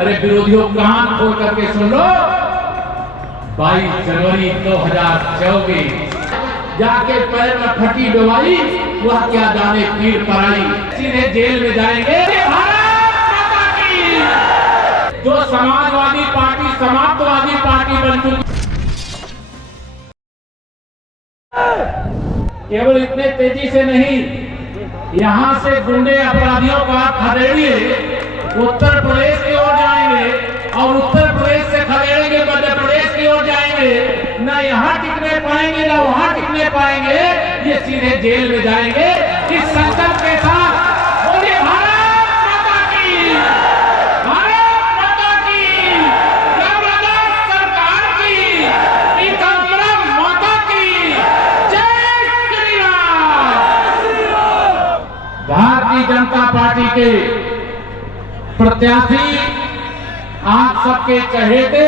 अरे विरोधियों कान खोल करके सुन लो, 22 जनवरी 2024 जाके पैर में फटी डुबाई, वह क्या जाने पीर पराई, सीधे जेल में जाएंगे। भारत माता की। जो समाजवादी पार्टी समाप्तवादी पार्टी बन चुकी, केवल इतने तेजी से नहीं, यहाँ से गुंडे अपराधियों का खदेड़िए उत्तर प्रदेश की ओर जाएंगे और उत्तर प्रदेश से खदेड़ेंगे मध्य प्रदेश की ओर जाएंगे, न यहाँ टिकने पाएंगे न वहाँ टिकने पाएंगे, ये सीधे जेल में जाएंगे। इस संकल्प के साथ बोलिए भारत माता की, भारत माता की, जबरदस्त सरकार की, टीकाकरण माता की, जय श्री राम। भारतीय जनता पार्टी के प्रत्याशी आप सबके चहेते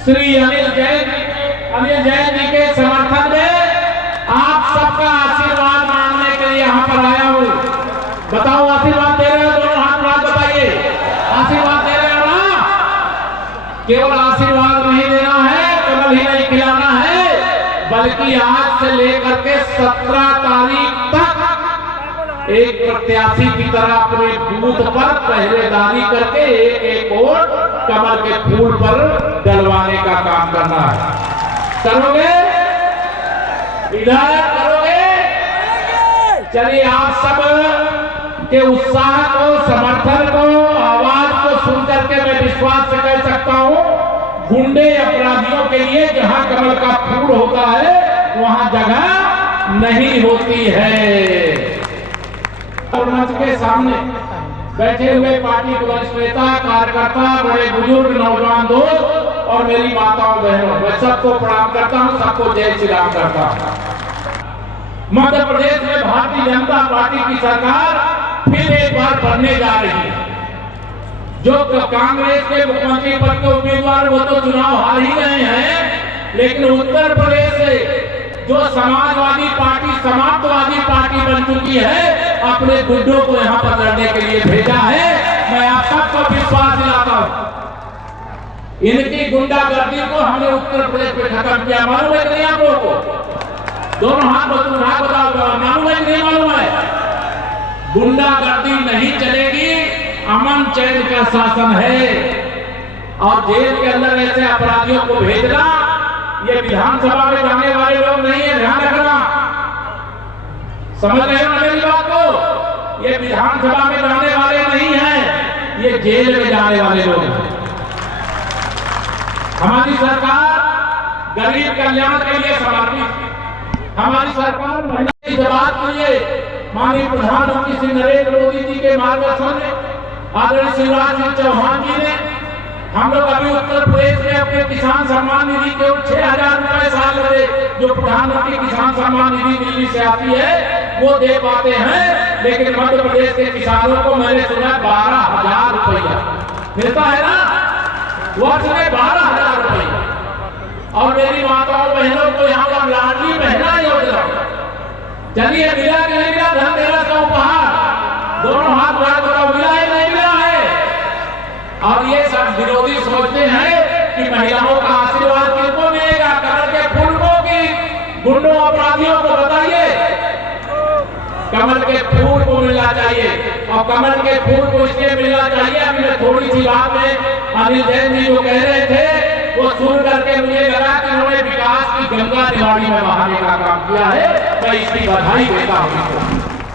श्री अनिल जैन जी के समर्थन में आप सबका आशीर्वाद मांगने के लिए यहाँ पर आया हूँ। बताओ आशीर्वाद दे रहे हो? दोनों हाथ बताइए, आशीर्वाद दे रहे हो ना? केवल आशीर्वाद नहीं देना है, कमल ही नहीं खिलाना है, बल्कि आज से लेकर के 17 तारीख तक एक प्रत्याशी की तरह अपने बूथ पर पहरेदारी करके एक वोट कमल के फूल पर डलवाने का काम करना है। करोगे? विधायक करोगे? चलिए, आप सब के उत्साह को, समर्थन को, आवाज को सुन करके मैं विश्वास से कह सकता हूं, गुंडे अपराधियों के लिए जहां कमल का फूल होता है वहां जगह नहीं होती है। और मंच के सामने बैठे हुए पार्टी के वरिष्ठ नेता, कार्यकर्ता, बड़े बुजुर्ग, नौजवान दोस्त और मेरी माताओं बहनों, मैं सबको प्रणाम करता हूं, सबको जय श्री राम करता हूं। मध्य प्रदेश में भारतीय जनता पार्टी की सरकार फिर एक बार बनने जा रही है। जो कांग्रेस के मुख्यमंत्री पद के उम्मीदवार वो तो चुनाव हार ही गए हैं, लेकिन उत्तर प्रदेश से जो समाजवादी पार्टी समाप्तवादी पार्टी बन चुकी है, अपने गुंडों को यहाँ पर लड़ने के लिए भेजा है। मैं आप सबको विश्वास दिलाता हूँ, इनकी गुंडागर्दी को हमने उत्तर प्रदेश में खत्म किया। मालूम है कि नहीं आप लोगों को? दोनों हाथ बताओ, मालूम है कि नहीं मालूम है? गुंडागर्दी नहीं चलेगी, अमन चैन का शासन है। और जेल के अंदर ऐसे अपराधियों को भेजना, ये विधानसभा में जाने वाले लोग नहीं है, ध्यान रखना। समझ रहे हो ना मेरी बात को? ये विधानसभा में जाने वाले नहीं हैं, ये जेल में जाने वाले लोग हैं। हमारी सरकार गरीब कल्याण के लिए समर्पित। हमारी सरकार महिला की बात के लिए माननीय प्रधानमंत्री श्री नरेंद्र मोदी जी के मार्गदर्शन में आदरणीय शिवराज सिंह चौहान जी ने, हम लोग अभी उत्तर प्रदेश में अपने किसान सम्मान निधि के 6,000 रुपए साल में जो प्रधानमंत्री किसान सम्मान निधि दिल्ली से आती है वो दे पाते हैं, लेकिन मध्य प्रदेश के किसानों को मैंने सुना 12,000 रुपया मिलता है ना, वर्ष में 12,000 रुपया। और मेरी माताओं बहनों को यहाँ पर लाडली बहना योजना, चलिए मिला कि नहीं मिला? धनतेरस का उपहार, दोनों हाथ बढ़ा बताओ, मिला है नहीं मिला है? और ये सब विरोधी सोचते हैं कि महिलाओं का आशीर्वाद किनको मिलेगा? कमल के फूल को कि गुंडों अपराधियों को? बताइए, कमल के फूल को मिलना चाहिए। और कमल के फूल को इसलिए मिलना चाहिए, अभी मैं थोड़ी सी बात में अनिल जैन जी जो कह रहे थे वो सुन करके मुझे लगा कि उन्होंने विकास की गंगा दिवाली में बहाने का काम किया है, मैं इसकी बधाई देता हूँ।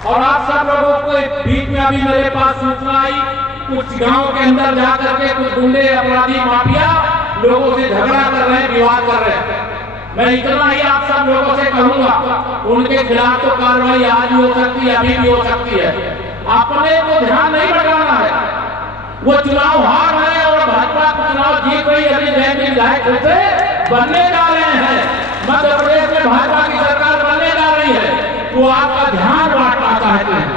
और आप सब लोगों को बीच में अभी मेरे पास सूचना आई, कुछ गांव के अंदर जाकर के कुछ गुंडे अपराधी माफिया लोगों से झगड़ा कर रहे हैं, विवाद कर रहे हैं। मैं इतना ही आप सब लोगों से कहूंगा, उनके खिलाफ तो कार्रवाई आज भी हो सकती है, अभी भी हो सकती है। अपने को ध्यान नहीं बढ़ाना है, वो चुनाव हार रहे हैं और भाजपा को चुनाव जीत गई, अभी जैन विधायक से बनने जा रहे हैं, मध्य प्रदेश में भाजपा की सरकार बनने जा रही है, वो आपका ध्यान बांटना चाहते हैं।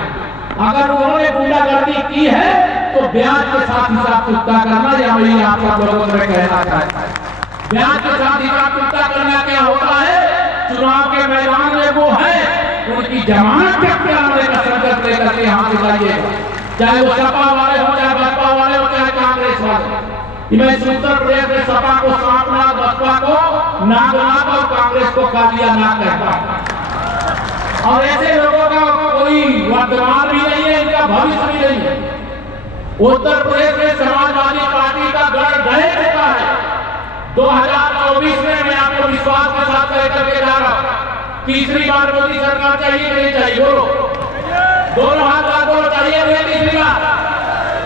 अगर उन्होंने गुंडागर्दी की है तो ब्याज के साथ हिसाब चुकता करना, या वही आप सब लोगों से कहना चाहता है। ब्याज के साथ हिसाब चुकता करना क्या होता है? चुनाव के मैदान में वो है, उनकी जमानत जब्त कराने का संकल्प लेकर के यहाँ से जाइएगा, चाहे वो सपा वाले हो, चाहे बसपा वाले हो, चाहे कांग्रेस वाले। मैं उत्तर प्रदेश में सपा को सांपनाथ, बसपा को नागनाथ और कांग्रेस को कालियानाथ कहता हूं। और ऐसे लोगों का कोई वर्तमान भी नहीं है, इनका भविष्य भी नहीं है। उत्तर प्रदेश में समाजवादी पार्टी का गढ़ ढह चुका है। 2024 में मैं आपको विश्वास के साथ कह करके जा रहा हूं, तीसरी बार मोदी सरकार चाहिए नहीं चाहिए? बोलो, दोनों हाथ का बोलो, चाहिए नहीं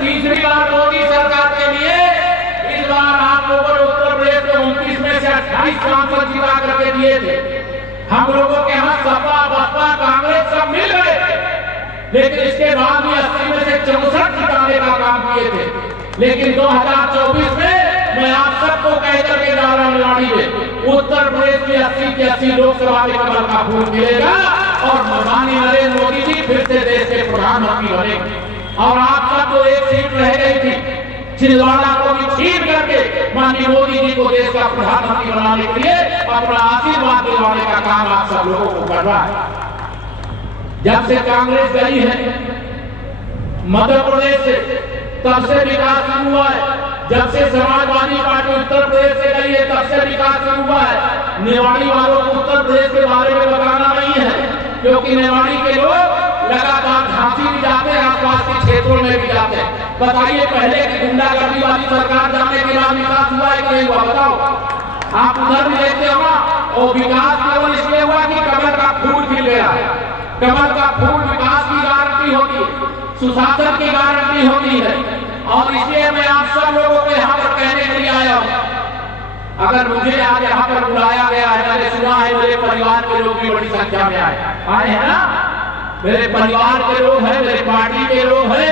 तीसरी बार मोदी सरकार के लिए? इस बार आप लोगों ने उत्तर प्रदेश में 29 में से 28 सांसद जिता करके दिए थे। हम लोगों के यहाँ सपा, बसपा, कांग्रेस सब मिल गए थे, लेकिन इसके बाद भी 80 में से 64 जिताने का काम किए थे। लेकिन 2024 में मैं आप सबको कह करके जा रहा हूं, निवाड़ी में उत्तर प्रदेश की 80 की 80 लोकसभा में कमल का फूल मिलेगा और माननीय नरेंद्र मोदी जी फिर से देश के प्रधानमंत्री बनेंगे। और आप सब जो एक सीट रह गई थी छिंदवाड़ा को भी छीन करके माननीय मोदी जी को देश का प्रधानमंत्री बनाने के लिए अपना आशीर्वाद दिलवाने का काम आप सब लोगों को कर रहा है। जब से कांग्रेस गई है मध्य प्रदेश से, तब से विकास शुरू हुआ है। जब से समाजवादी पार्टी उत्तर प्रदेश से गई है, तब से विकास शुरू हुआ है। निवाड़ी वालों को उत्तर प्रदेश के बारे में बताना नहीं है, क्योंकि निवाड़ी के लोग लगातार झांसी भी जाते हैं, आसपास के क्षेत्रों में भी जाते हैं। बताइए, पहले की गुंडागर्दी वाली सरकार जाने के बाद विकास हुआ है कि नहीं हुआ? बताओ। आप उधर भी देखते हो ना, और विकास केवल इसलिए हुआ कि कमल का फूल खिल गया है। कमल का फूल विकास की गारंटी होती है, सुशासन की गारंटी होती है। और इसलिए मैं आप सब लोगों को यहाँ पर कहने के लिए आया हूँ, अगर मुझे आज यहाँ पर बुलाया गया है, मैंने सुना है मेरे परिवार के लोग भी बड़ी संख्या में आए हैं ना, मेरे परिवार के लोग हैं, मेरे पार्टी के लोग हैं,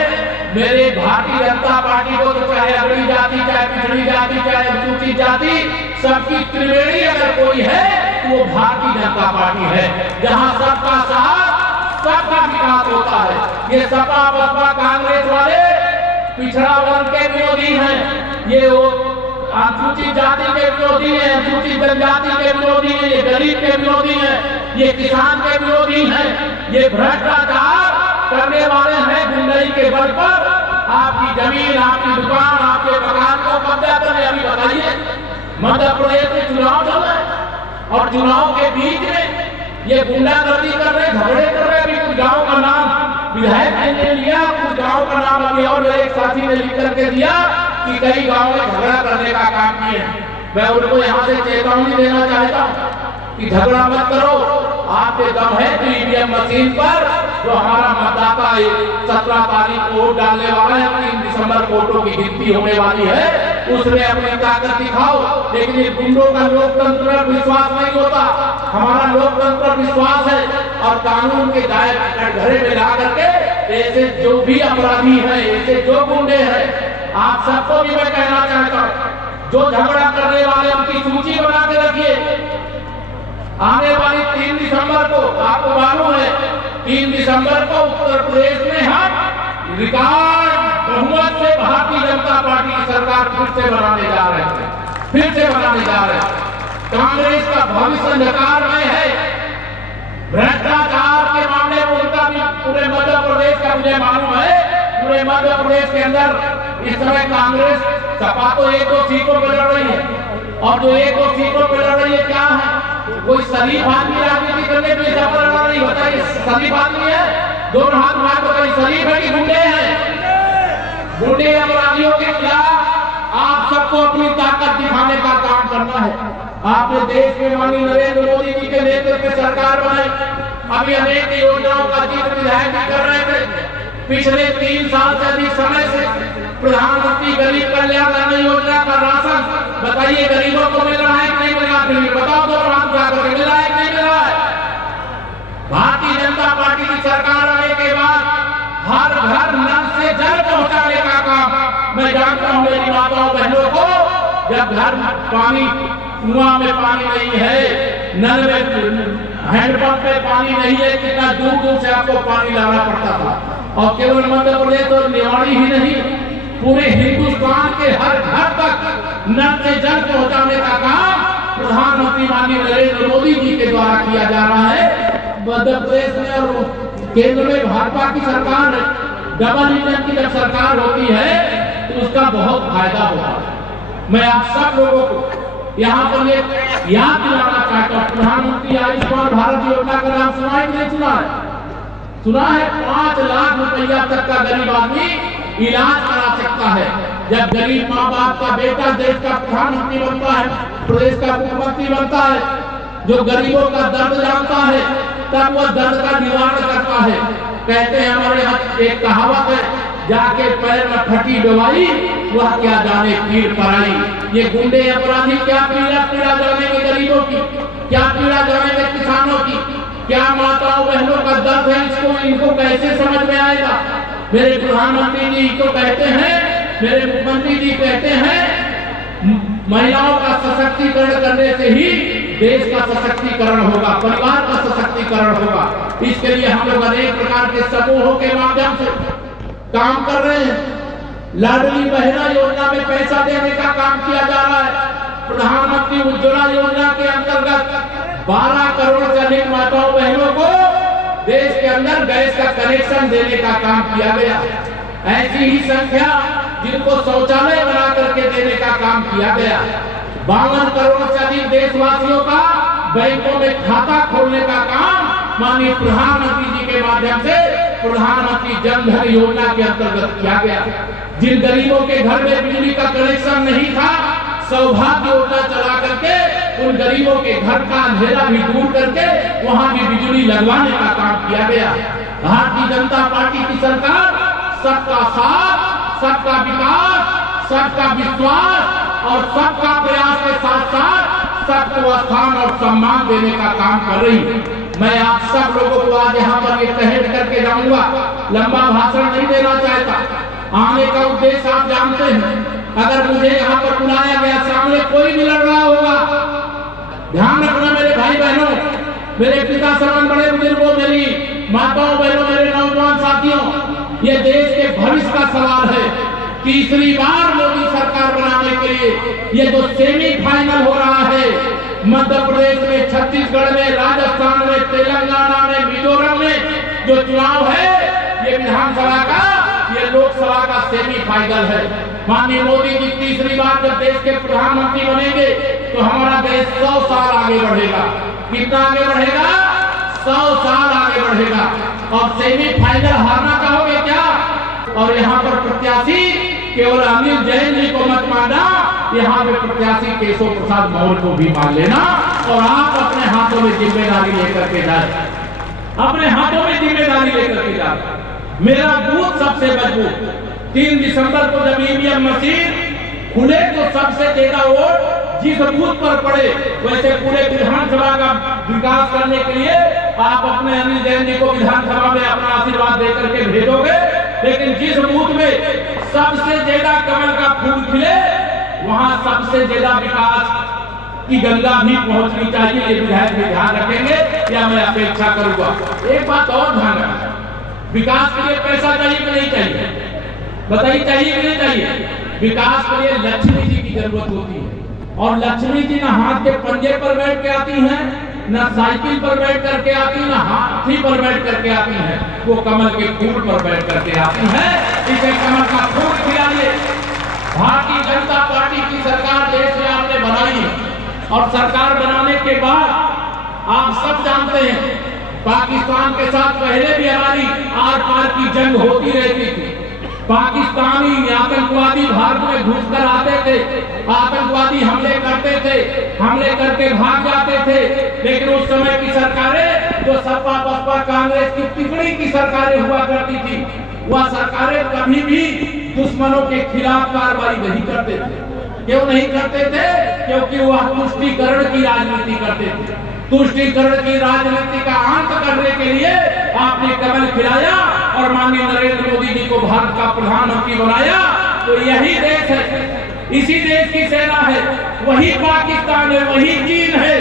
मेरे भारतीय जनता पार्टी को तो चाहे अगड़ी जाति, चाहे पिछड़ी जाति, चाहे अनुसूचित जाति, सबकी त्रिवेणी अगर कोई है तो वो भारतीय जनता पार्टी है, जहाँ सबका साथ, सबका विकास होता है। ये सपा, बसपा, कांग्रेस वाले पिछड़ा वर्ग के विरोधी हैं, ये वो अनुसूचित जाति के विरोधी हैं, अनुसूचित जनजाति के विरोधी हैं, ये गरीब के विरोधी हैं, ये किसान के विरोधी हैं, ये भ्रष्टाचार करने वाले हैं। गुंडई के बल पर आपकी जमीन, आपकी दुकान, आपके मकान को कब्जा करने। अभी बताइए, मध्य प्रदेश में चुनाव चल रहा है और चुनाव के बीच में ये गुंडागर्दी कर रहे, झगड़े कर रहे। अभी कुछ गाँव का नाम विधायक ने लिया, कुछ गाँव का नाम अभी और मेरे एक साथी ने लिख करके दिया कि कई गाँव में झगड़ा करने का काम किए हैं। मैं उनको यहाँ से चेतावनी देना चाहता हूँ कि झगड़ा मत करो। आपके दम है तो ईवीएम मशीन पर जो हमारा मतदाता 17 तारीख को वोट डालने वाला है, 3 दिसंबर को वोटों की गिनती होने वाली है, उसमें अपनी ताकत दिखाओ। लेकिन ये गुंडों का लोकतंत्र पर विश्वास नहीं होता, हमारा लोकतंत्र पर विश्वास है। और कानून के घरे में ला करके ऐसे जो भी अपराधी हैं, ऐसे जो गुंडे हैं, आप सबको भी मैं कहना चाहता हूँ, जो झगड़ा करने वाले उनकी सूची बना के रखिए। आने वाली 3 दिसंबर को आपको मालूम है, 3 दिसंबर को उत्तर प्रदेश में हम रिकॉर्ड बहुमत से भारतीय जनता पार्टी की सरकार फिर से बनाने जा रहे हैं, फिर से बनाने जा रहे हैं। कांग्रेस का भविष्य अंधकार में है। भ्रष्टाचार के मामले में उनका भी पूरे मध्य प्रदेश का मुझे मालूम है, पूरे मध्य प्रदेश के अंदर इस समय कांग्रेस, सपा तो 1-2 सीटों पर लड़ रही है, और जो 1-2 सीटों पर लड़ रही है क्या है? कोई शरीफ आदमी राजनीति करने के लिए सफल लड़ रही, बताइए शरीफ आदमी है? दोनों हाथ मार को कोई शरीफ है कि गुंडे हैं? गुंडे अपराधियों के खिलाफ आप सबको अपनी ताकत दिखाने का काम करना है। आपने देश में माननीय नरेंद्र मोदी जी के नेतृत्व में सरकार बनाई, अभी अनेक योजनाओं का जिक्र विधायक भी कर रहे थे। पिछले 3 साल से अधिक समय से प्रधानमंत्री गरीब कल्याण अन्न योजना का राशन, बताइए गरीबों को मिल रहा है कि नहीं मिल रहा? बताओ तो राम जाकर मिल रहा है कि नहीं मिल रहा है? भारतीय जनता पार्टी की सरकार आने के बाद हर घर नल से जल पहुंचाने का काम, मैं जानता हूं मेरी माताओं बहनों को, जब घर पानी, कुआं में पानी नहीं है, नल में हैंडपंप में पानी नहीं है, कितना दूर दूर से आपको पानी लाना पड़ता था। और केवल मध्य प्रदेश और निवाड़ी ही नहीं, पूरे हिंदुस्तान के हर घर तक नल से जल पहुंचाने का काम प्रधानमंत्री माननीय नरेंद्र मोदी जी के द्वारा किया जा रहा है। मध्य प्रदेश में और केंद्र में भाजपा की सरकार है, डबल इंजन की जब सरकार होती है तो उसका बहुत फायदा होगा। मैं आप सब लोगों को यहाँ पर ये याद दिलाना चाहता हूँ, प्रधानमंत्री आयुष्मान भारत योजना का नाम सुना है कि नहीं सुना है? सुना है। 5 लाख रुपया तक का गरीब आदमी इलाज करा सकता है। जब गरीब माँ बाप का बेटा देश का प्रधानमंत्री बनता है, प्रदेश का मुख्यमंत्री बनता है, जो गरीबों का दर्द जानता है, तब वह दर्द का निवारण करता है। कहते हैं हमारे यहाँ एक कहावत है, जाके पैर में फटी दवाई वह क्या जाने पीड़ पराई। ये गुंडे अपराधी क्या पीड़ा जानेंगे गरीबों की, क्या पीड़ा जानेंगे किसानों की, क्या माताओं बहनों का दर्द है, इनको कैसे समझ में आएगा। मेरे प्रधानमंत्री जी तो कहते हैं, मेरे मुख्यमंत्री जी कहते हैं महिलाओं का सशक्तिकरण करने से ही देश का सशक्तिकरण होगा, परिवार का सशक्तिकरण होगा। इसके लिए हम लोग अनेक प्रकार के समूहों के माध्यम से काम कर रहे हैं। लाडली बहना योजना में पैसा देने का काम किया जा रहा है। प्रधानमंत्री उज्ज्वला योजना के अंतर्गत 12 करोड़ से अधिक माताओं बहनों को देश के अंदर गैस का कनेक्शन देने का काम किया गया। ऐसी ही संख्या जिनको शौचालय बना करके देने का काम किया गया। 52 करोड़ से अधिक देशवासियों का बैंकों में खाता खोलने का काम माननीय प्रधानमंत्री जी के माध्यम से प्रधानमंत्री जन धन योजना के अंतर्गत किया गया। जिन गरीबों के घर में बिजली का कनेक्शन नहीं था, सौभाग्य योजना चला करके उन गरीबों के घर का अंधेरा भी दूर करके वहां भी बिजली लगवाने का काम किया गया। भारतीय जनता पार्टी की सरकार सबका साथ, सबका विकास, सबका विश्वास और सबका प्रयास के साथ साथ सबको स्थान और सम्मान देने का काम कर रही है। मैं आप सब लोगों को आज यहाँ पर ये कह करके जाऊंगा, लंबा भाषण नहीं देना चाहता। आने का उद्देश्य आप जानते हैं। अगर मुझे यहाँ पर बुलाया गया, सामने कोई भी लड़ रहा होगा, ध्यान रखना मेरे भाई बहनों, मेरे पिता समान बड़े बुजुर्गों, मेरी माताओं बहनों, मेरे नौजवान साथियों, ये देश के भविष्य का सवाल है। तीसरी बार मोदी सरकार बनाने के लिए ये जो सेमीफाइनल हो रहा है, मध्य प्रदेश में, छत्तीसगढ़ में, राजस्थान में, तेलंगाना में, मिजोरम में जो चुनाव है, ये विधानसभा का, ये लोकसभा का सेमीफाइनल है। माननीय मोदी जी तीसरी बार जब देश के प्रधानमंत्री बनेंगे तो हमारा देश 100 साल आगे बढ़ेगा। कितना आगे बढ़ेगा? 100 साल आगे बढ़ेगा। और सेमीफाइनल हारना चाहोगे क्या? और यहाँ पर प्रत्याशी केवल अनिल जैन जी को मत मानना, यहाँ पे प्रत्याशी केशव प्रसाद मौर्य को भी मान लेना और आप अपने हाथों में जिम्मेदारी लेकर के जाए, अपने हाथों में जिम्मेदारी लेकर के जाए। मेरा बूथ सबसे मजबूत। 3 दिसंबर को जब ईवीएम मशीन खुले तो सबसे ज्यादा वोट जिस बूथ पर पड़े, वैसे पूरे विधानसभा का विकास करने के लिए आप अपने अनिल जैन जी को विधानसभा में अपना आशीर्वाद देकर के भेजोगे। लेकिन जिस बूथ में सबसे ज्यादा कमल का फूल खिले, वहां सबसे ज्यादा विकास की गंगा भी पहुंचनी चाहिए। ये विधायक भी ध्यान रखेंगे या मैं अपेक्षा करूंगा। एक बात और ध्यान रखना, विकास के लिए पैसा चाहिए कि नहीं चाहिए? बताइए, चाहिए कि नहीं चाहिए? विकास के लिए लक्ष्मी जी की जरूरत होती है। और लक्ष्मी जी ना हाथ के पंजे पर बैठ के आती हैं, ना साइकिल पर बैठ करके आती, ना हाथी पर बैठ करके आती हैं। वो कमल के फूल पर बैठ करके आती हैं। इसे कमल का फूल खिलाइए। भारतीय जनता पार्टी की सरकार देश में आपने बनाई है और सरकार बनाने के बाद आप सब जानते हैं, पाकिस्तान के साथ पहले भी हमारी आर पार की जंग होती रहती थी। पाकिस्तानी आतंकवादी भारत में घुसकर आते थे, आतंकवादी हमले करते थे, हमले करके भाग जाते थे। लेकिन उस समय की सरकारें, जो सपा बसपा कांग्रेस की तिकड़ी की सरकारें हुआ करती थी, वह सरकारें कभी भी दुश्मनों के खिलाफ कार्रवाई नहीं करते थे। क्यों नहीं करते थे? क्योंकि वह तुष्टीकरण की राजनीति करते थे। तुष्टीकरण की राजनीति का अंत करने के लिए आपने कमल खिलाया और माननीय नरेंद्र मोदी जी को भारत का प्रधानमंत्री बनाया। तो यही देश है, इसी देश की सेना है, वही पाकिस्तान है, वही चीन है।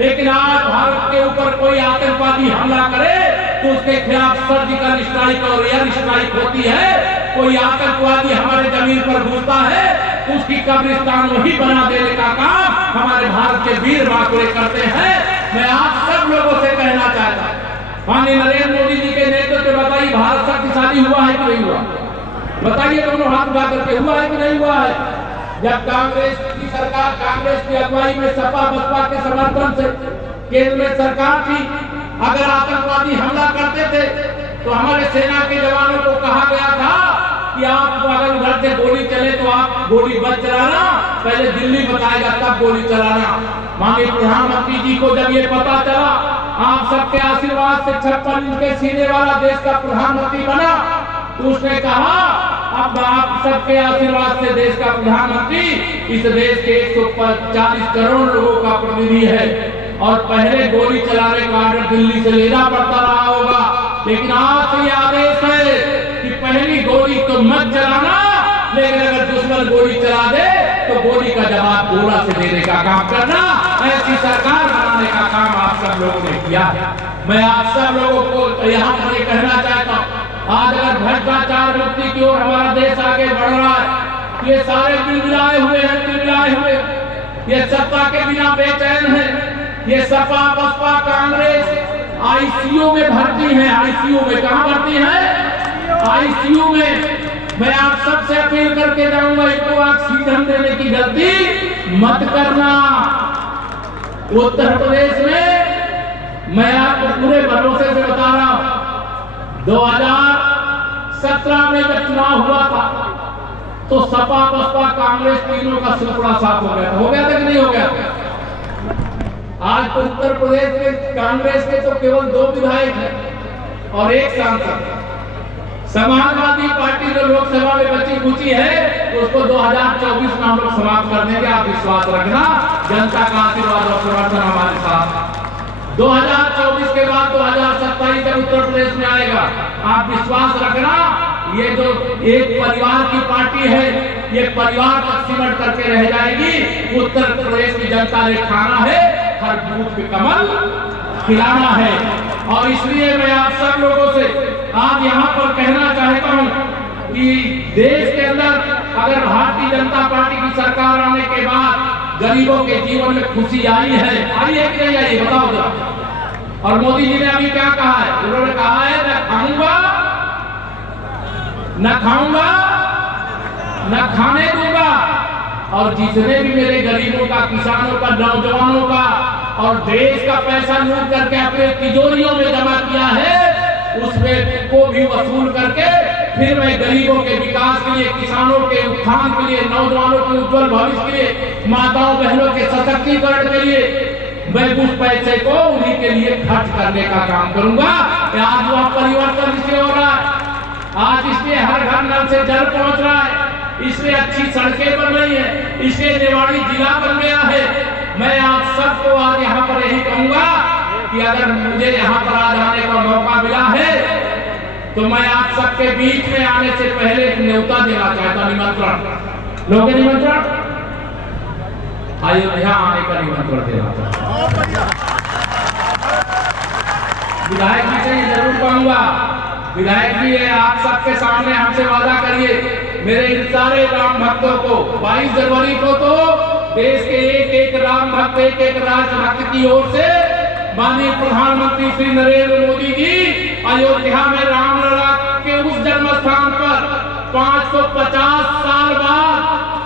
लेकिन आज भारत के ऊपर कोई आतंकवादी हमला करे तो उसके खिलाफ सर्जिकल स्ट्राइक और एयर स्ट्राइक होती है। कोई आतंकवादी हमारे जमीन पर घुसता है तो उसकी कब्रिस्तान वही बना देने का काम हमारे भारत के वीर बाकुरे करते हैं। मैं आप सब लोगों से कहना चाहता हूं, माननीय नरेंद्र मोदी जी के नेतृत्व में बताइए, भारत शक्तिशाली हुआ है कि नहीं हुआ? बताइए दोनों हाथ उठा करके हुआ है कि नहीं हुआ है? जब कांग्रेस की सरकार, कांग्रेस की अगुवाई में सपा बसपा के समर्थन से केंद्र में सरकार थी, अगर आतंकवादी हमला करते थे तो हमारे सेना के जवानों को कहा गया था कि आप अगर उधर से गोली चले तो आप गोली मत चलाना, पहले दिल्ली बताएगा तब गोली चलाना। माननीय प्रधानमंत्री जी को जब ये पता चला, आप सबके आशीर्वाद से 56 इंच के सीने वाला देश का प्रधानमंत्री बना, तो उसने कहा अब आप सबके आशीर्वाद से देश का प्रधानमंत्री इस देश के 140 करोड़ लोगों का प्रतिनिधि है और पहले गोली चलाने का आर्डर दिल्ली से लेना पड़ता रहा होगा, लेकिन आज ये आदेश है कि पहली गोली तो मत चलाना, लेकिन अगर दुश्मन गोली चला दे तो गोली का जवाब गोला से देने का काम करना। ऐसी सरकार बनाने का काम आप सब लोगों ने किया। मैं आप सब लोगों को यहाँ पर ये कहना चाहता हूँ, आज अगर भ्रष्टाचार मुक्ति की ओर हमारा देश आगे बढ़ रहा है, ये सारे बिलबिलाए हुए हैं, बिलबिलाए हुए, ये सत्ता के बिना बेचैन है, ये सपा बसपा कांग्रेस आईसीयू में भर्ती है। आईसीयू में कहां भर्ती है? आईसीयू में। मैं आप सबसे अपील करके जाऊंगा, इनको ऑक्सीजन देने की गलती मत करना। उत्तर प्रदेश में मैं आपको पूरे भरोसे से बता रहा हूं, 2017 में जब चुनाव हुआ था तो सपा बसपा कांग्रेस तीनों का सुपड़ा साफ हो गया। हो गया था कि नहीं हो गया? आज तो उत्तर प्रदेश में कांग्रेस के तो केवल 2 विधायक हैं और 1 सांसद। समाजवादी पार्टी जो लोकसभा में बची खुची है उसको 2024 में हम लोग समाप्त कर देंगे, आप विश्वास रखना। जनता का आशीर्वाद और समर्थन हमारे साथ। 2024 के बाद 2027 जब उत्तर प्रदेश में आएगा, आप विश्वास रखना, ये जो एक परिवार की पार्टी है, ये परिवार तक सिमट करके रह जाएगी। उत्तर प्रदेश की जनता ने खाना है, हर बूथ पे कमल खिलाना है। और इसलिए मैं आप सब लोगों से आज यहाँ पर कहना चाहता हूँ कि देश के अंदर अगर भारतीय जनता पार्टी की सरकार आने के बाद गरीबों के जीवन में खुशी आई है, आई है कि नहीं आई, बताओ जरा। और मोदी जी ने अभी क्या कहा है? उन्होंने कहा है न खाऊंगा, न खाऊंगा, न खाने दूंगा, और जितने भी मेरे गरीबों का, किसानों का, नौजवानों का और देश का पैसा लूट करके अपने तिजोरियों में जमा किया है, उसमें को भी वसूल करके फिर मैं गरीबों के विकास के लिए, किसानों के उत्थान के लिए, नौजवानों के उज्जवल भविष्य के लिए, माताओं बहनों के सशक्तिकरण के लिए मैं उस पैसे को उन्हीं के लिए खर्च करने का काम करूंगा। आज वह परिवर्तन इसलिए हो रहा है, आज इसलिए हर घर नल से जल पहुंच रहा है, इसलिए अच्छी सड़कें बन रही है, इसलिए रेवाड़ी जिला बन गया है। मैं आप सबको आज यहाँ पर यही कहूंगा कि अगर मुझे यहाँ पर आज आने का मौका मिला है तो मैं आप सबके बीच में आने से पहले न्योता देना चाहता, निमंत्रण। लोगे निमंत्रण? अयोध्या आने का निमंत्रण देना चाहता। विधायक जी से जरूर कहूंगा, विधायक जी है, आप सबके सामने हमसे वादा करिए, मेरे इन सारे राम भक्तों को 22 जनवरी को तो देश के एक राम भक्त, एक राजभक्त की ओर से माननीय प्रधानमंत्री श्री नरेंद्र मोदी जी अयोध्या में रामलला के उस जन्म स्थान पर 550 साल बाद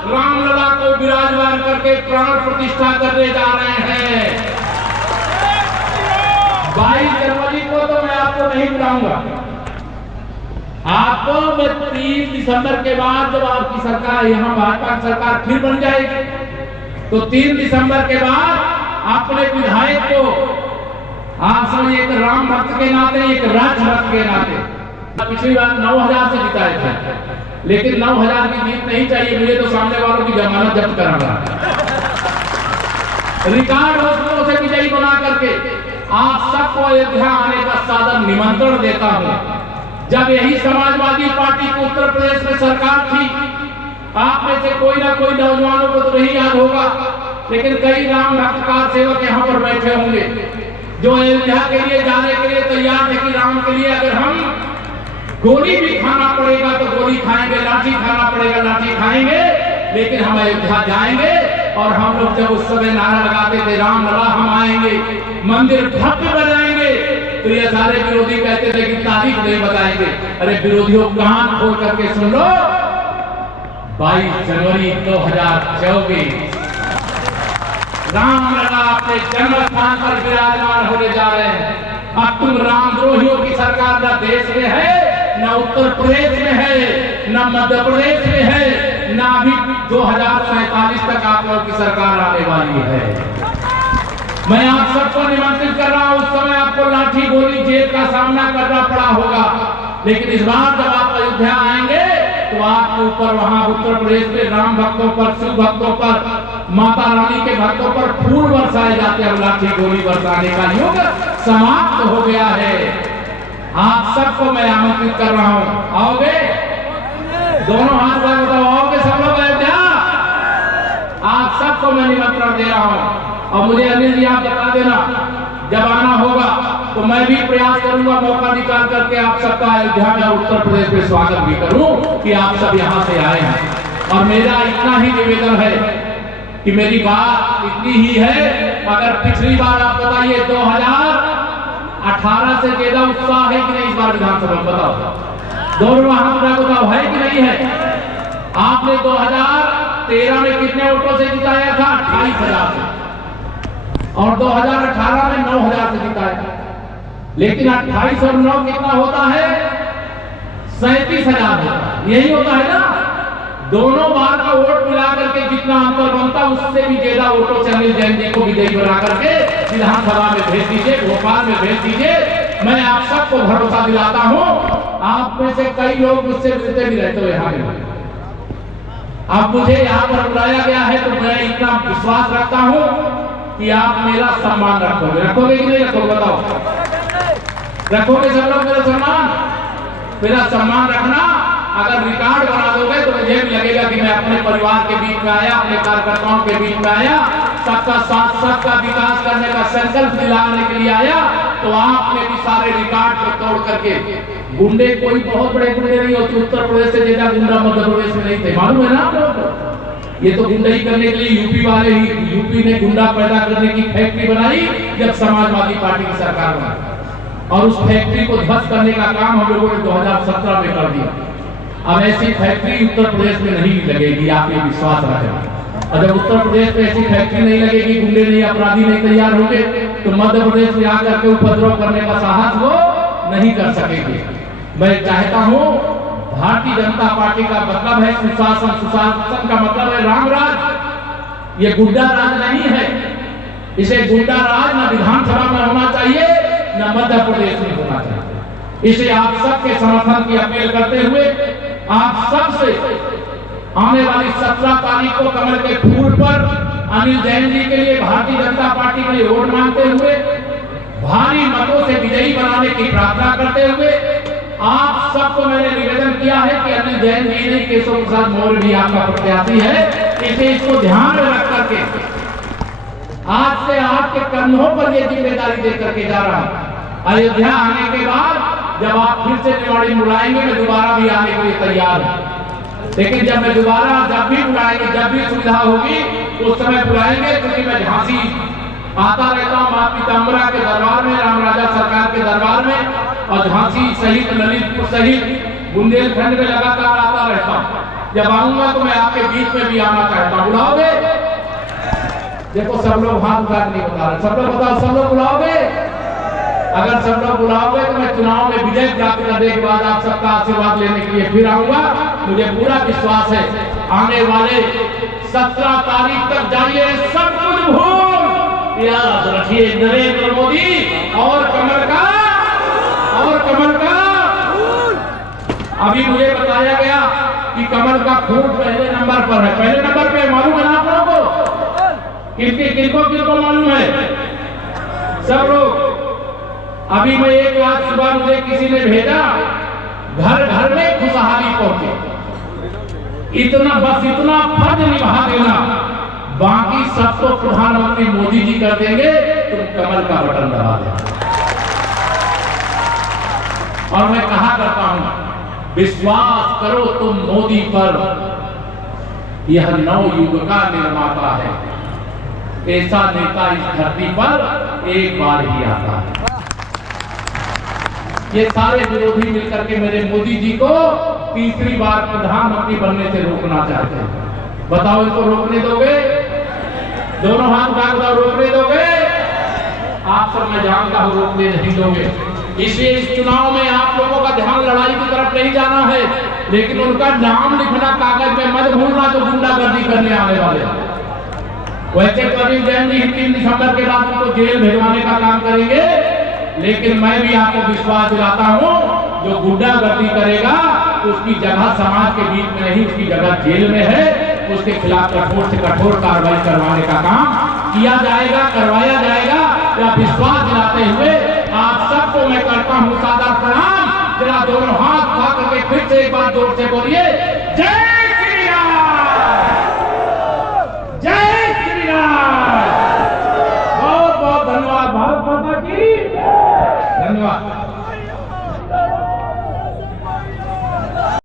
रामलला को विराजमान करके प्राण प्रतिष्ठा करने जा रहे हैं। 22 जनवरी को तो मैं आपको नहीं बुलाऊंगा, आपको मैं 3 दिसंबर के बाद जब आपकी सरकार, यहाँ भाजपा की सरकार फिर बन जाएगी, तो 3 दिसंबर के बाद अपने विधायक को आप समझिए एक राम भक्त के नाते, एक राजभक्त के नाते, पिछली बार 9000 से जिताए थे, लेकिन 9000 की जीत नहीं चाहिए मुझे, तो सामने वालों की जमानत जब्त कराना, रिकॉर्ड वोटों से विजयी बना करके आप सबको अयोध्या आने का सादर निमंत्रण देता हूं। जब यही समाजवादी पार्टी की उत्तर प्रदेश में सरकार थी, आप में से कोई ना कोई नौजवानों को तो नहीं याद होगा, लेकिन कई राम भक्त कार सेवक यहाँ पर बैठे होंगे जो अयोध्या के लिए जाने के लिए तैयार है कि राम के लिए अगर हम गोली भी खाना पड़ेगा तो गोली खाएंगे, लाठी खाना पड़ेगा लाठी खाएंगे, लेकिन हम अयोध्या जाएंगे। और हम लोग जब उस समय नारा लगाते थे राम लला हम आएंगे, मंदिर भव्य बनाएंगे, तो ये सारे विरोधी कहते थे कि तारीख नहीं बताएंगे। अरे विरोधियों, कान खोल करके सुन लो, 22 जनवरी 2024 रामलला अपने जन्म स्थान पर विराजमान होने जा रहे हैं। अब तुम रामद्रोहियों की सरकार न देश में है, न उत्तर प्रदेश में है, न मध्य प्रदेश में है, न अभी 2047 तक आप लोगों की सरकार आने वाली है। मैं आप सबको निमंत्रित कर रहा हूं, उस समय आपको लाठी गोली जेल का सामना करना पड़ा होगा, लेकिन इस बार जब आप अयोध्या आएंगे तो आपके ऊपर वहां उत्तर प्रदेश में राम भक्तों पर, शिव भक्तों पर, माता रानी के भक्तों पर फूल बरसाए जाते हैं। लाठी गोली बरसाने का युग समाप्त हो गया है। आप सबको मैं आमंत्रित कर रहा हूं, आओगे? दोनों हाथ में बताओ, आओगे सब लोग अयोध्या? आप सबको मैं निमंत्रण दे रहा हूं। और मुझे अनिल जी आप बता देना, जब आना होगा तो मैं भी प्रयास करूंगा मौका निकाल करके आप सबका अयोध्या में उत्तर प्रदेश में स्वागत भी करूं कि आप सब यहां से आए हैं। और मेरा इतना ही निवेदन है कि मेरी बात इतनी ही है, अगर पिछली बार आप बताइए 2018 से ज्यादा उत्साह है कि नहीं इस बार विधानसभा में? बताओ, दोनों हाथ उठा बताओ, है कि नहीं है? आपने 2013 में कितने वोटों से जिताया था? 28,000 से, और 2018 में 9,000 से जिताया। लेकिन 28 और 9 कितना होता है? 37,000 होता है। यही होता है ना? दोनों बार का वोट मिला करके जितना अंतर बनता उससे भी ज्यादा वोटों से अनिल जैन जी को विजयी बना करके विधानसभा में भेज दीजिए, भोपाल में भेज दीजिए। मैं आप सबको भरोसा दिलाता हूं, आप में से कई लोग मुझसे मिलते भी रहते हो यहाँ में। अब मुझे यहाँ पर बुलाया गया है तो मैं इतना विश्वास रखता हूं कि आप मेरा सम्मान रखोगे। रखोगे कि नहीं रखोगे? बताओ, रखोगे सब लोग मेरा सम्मान? मेरा सम्मान रखना। अगर रिकॉर्ड बना दोगे तो मुझे भी लगेगा कि मैं अपने परिवार के बीच में आया, अपने कार्यकर्ताओं के बीच में आया, सबका साथ, सबका विकास करने का संकल्प दिलाने के लिए आया। तो आपने भी सारे रिकॉर्ड को तोड़ करके, गुंडे कोई बहुत बड़े गुंडे नहीं होते, उत्तर प्रदेश से ज्यादा गुंडा मध्य प्रदेश में नहीं थे, मालूम है ना आप लोगों को? ये तो गुंडाई करने के लिए यूपी वाले ही, यूपी ने गुंडा पैदा करने की फैक्ट्री बनाई जब समाजवादी पार्टी की सरकार बनी, और उस फैक्ट्री को ध्वस्त करने का काम हम लोगों ने 2017 में कर दिया। अब ऐसी फैक्ट्री उत्तर प्रदेश में नहीं लगेगी, आप ये विश्वास रखें। और जब उत्तर प्रदेश में ऐसी फैक्ट्री नहीं लगेगी, गुंडे नहीं, अपराधी नहीं तैयार होंगे, तो मध्य प्रदेश में आकर के उपद्रव करने का साहस वो नहीं कर सकेंगे। मैं चाहता हूं, भारतीय जनता पार्टी का मतलब है सुशासन, सुशासन का मतलब है राम राज। ये गुंडा राज नहीं है। इसे गुंडा राज न विधानसभा में होना चाहिए, न मध्य प्रदेश में होना चाहिए। इसे आप सबके समर्थन की अपील करते हुए आप सबसे आने वाली 17 तारीख को कमल के फूल पर अनिल जैन जी के लिए भारतीय जनता पार्टी के लिए वोट मांगते हुए, भारी मतों से विजयी बनाने की प्रार्थना करते हुए आप सबको मैंने निवेदन किया है कि अनिल जैन जी नहीं, केशव प्रसाद मौर्य भी आपका प्रत्याशी है। इसे इसको ध्यान में रख करके आज से आपके कंधों पर यह जिम्मेदारी दे करके जा रहा हूं। अयोध्या आने के बाद जब आप फिर से निवाड़ी बुलाएंगे, मैं दोबारा भी आने के लिए तैयार हूं। लेकिन जब मैं दोबारा जब भी बुलाएंगे, जब भी सुविधा होगी उस समय बुलाएंगे, क्योंकि मैं झांसी आता रहता हूं, मां पीताम्बरा के दरबार में, राम राजा सरकार के दरबार में, और झांसी सहित ललितपुर सहित बुंदेलखंड में लगातार आता रहता हूं। जब आऊंगा तो मैं आपके बीच में भी आना चाहता हूं। बुलाओगे? देखो सब लोग हाथ उठा नहीं बता रहे, सब लोग बताओ, सब लोग बुलाओगे? अगर सब लोग बुलाओगे तो मैं चुनाव में विजय प्राप्त करने के बाद आप सबका आशीर्वाद लेने के लिए फिर आऊंगा। मुझे पूरा विश्वास है आने वाले 17 तारीख तक जाइए, सब कुछ भूल याद रखिए नरेंद्र मोदी और कमल का, और कमल का। अभी मुझे बताया गया कि कमल का फूल पहले नंबर पर है। पहले नंबर पे मालूम है ना आप लोगों को? किनको मालूम है? सब लोग। अभी मैं एक बात सुबह मुझे किसी ने भेजा, घर घर में खुशहाली पहुंचे, इतना बस इतना फर्ज निभा देना, बाकी सब तो प्रधानमंत्री मोदी जी कर देंगे, तुम कमल का बटन दबा देना। और मैं कहा करता हूं, विश्वास करो तुम मोदी पर, यह नवयुग का निर्माता है। ऐसा नेता इस धरती पर एक बार ही आता है। ये सारे विरोधी मिलकर के मेरे मोदी जी को तीसरी बार प्रधानमंत्री बनने से रोकना चाहते हैं। बताओ इनको रोकने दोगे? दोनों हाथ उठा बताओ, रोकने दोगे? आप सब मैं जानता हूं रोकने नहीं दोगे। इसलिए इस चुनाव में आप लोगों का ध्यान लड़ाई की तरफ नहीं जाना है, लेकिन उनका नाम लिखना कागज में मत भूलना जो गुंडागर्दी करने आने वाले। वैसे कभी जैन जी 3 दिसंबर के बाद उनको जेल भिजवाने का काम करेंगे, लेकिन मैं भी आपको विश्वास दिलाता हूं जो गुंडागर्दी करेगा उसकी जगह समाज के बीच में नहीं, उसकी जगह जेल में है। उसके खिलाफ कठोर से कठोर कार्रवाई करवाने का काम किया जाएगा, करवाया जाएगा। या विश्वास दिलाते हुए आप सबको मैं करता हूं सादर प्रणाम। जरा दोनों हाथ उठा करके फिर से एक बार जोर से बोलिए जय